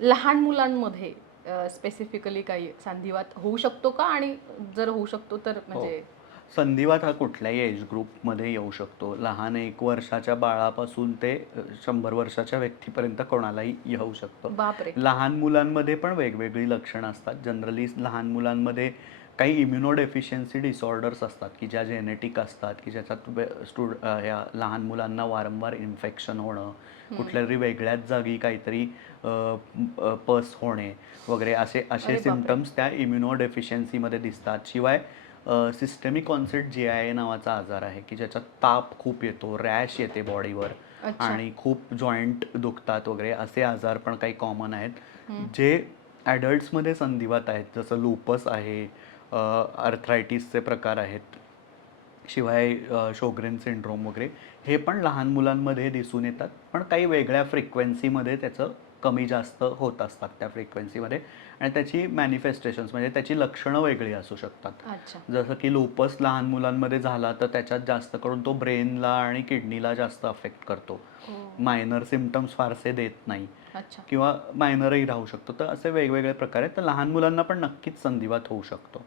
लहान मुलांमध्ये स्पेसिफिकली काही संधिवात होऊ शकतो का? आणि जर होऊ शकतो तर हो. म्हणजे संधिवात हा कुठल्याही एज ग्रुपमध्ये येऊ शकतो. लहान 1 वर्षाच्या बाळापासून ते 100 वर्षाच्या व्यक्तीपर्यंत कोणालाही येऊ शकतो. बापरे! लहान मुलांमध्ये पण वेगवेगळी लक्षणं असतात. जनरली लहान मुलांमध्ये काही इम्युनो डेफिशियन्सी डिसऑर्डर्स असतात, की ज्या जेनेटिक असतात, की ज्याच्यात ह्या लहान मुलांना वारंवार इन्फेक्शन होणं, हं. कुठल्यातरी वेगळ्याच जागी काहीतरी पस होणे वगैरे असे असे अरे बापरे! सिम्प्टम्स त्या इम्युनो डेफिशियन्सीमध्ये दिसतात. शिवाय सिस्टेमिक ऑन्सेट GIA नावाचा आजार आहे, की ज्याच्यात ताप खूप येतो, रॅश येते बॉडीवर अच्छा. आणि खूप जॉइंट दुखतात वगैरे असे आजार पण काही कॉमन आहेत, हं. जे ॲडल्ट्समध्ये संधिवात आहेत. जसं लूपस आहे, आर्थरायटिसचे प्रकार आहेत. शिवाय शोग्रेन सिंड्रोम वगैरे हे पण लहान मुलांमध्ये दिसून येतात, पण काही वेगळ्या फ्रिक्वेन्सीमध्ये त्याचं कमी जास्त होत असतात त्या फ्रिक्वेन्सीमध्ये आणि त्याची मॅनिफेस्टेशन्स म्हणजे त्याची लक्षणं वेगळी असू शकतात. अच्छा. जसं की लूपस लहान मुलांमध्ये झाला तर त्याच्यात जास्त करून तो ब्रेनला आणि किडनीला जास्त अफेक्ट करतो. ओह! मायनर सिम्प्टम्स फारसे देत नाही अच्छा. किंवा मायनरही राहू शकतो. तर असे वेगवेगळे प्रकार आहेत. तर लहान मुलांना पण नक्कीच संधिवात होऊ शकतो.